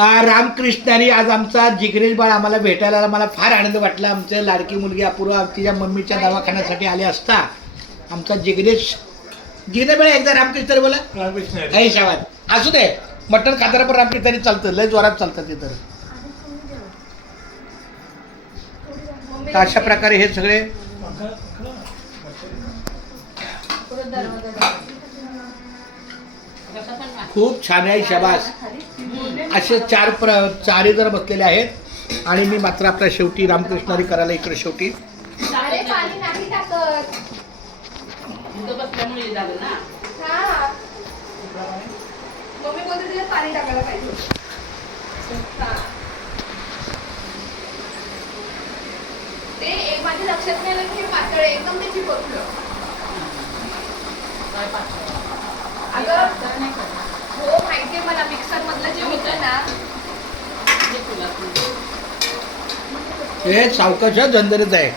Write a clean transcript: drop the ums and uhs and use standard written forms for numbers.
रामकृष्णारी आज आमचा जिग्नेश बाळ आम्हाला भेटायला आला. मला फार आनंद वाटला. आमच्या लाडकी मुलगी अपूर्वा तिच्या मम्मीच्या दवाखान्यासाठी आले असता आमचा जिग्नेश बाळ एकदा रामकृष्णारी बोला. रामकृष्ण शाबाद असू दे. मटण खाताना पण रामकृष्णारी चालतं. लय जोरात चालतं ते. तर अशा प्रकारे हे सगळे खूप छान आहे. शाबास. असे चारही जण बसलेले आहेत आणि मी मात्र आपल्या शेवटी रामकृष्णारी करायला इकडे शेवटी ते एक माझ्या लक्षात नाही आलं की पातळ एकदम त्याची पोचलं. अगं हो माहितीये मला मिक्सर मधलं जे होतं ना हे सावकाश झंझरीत आहे.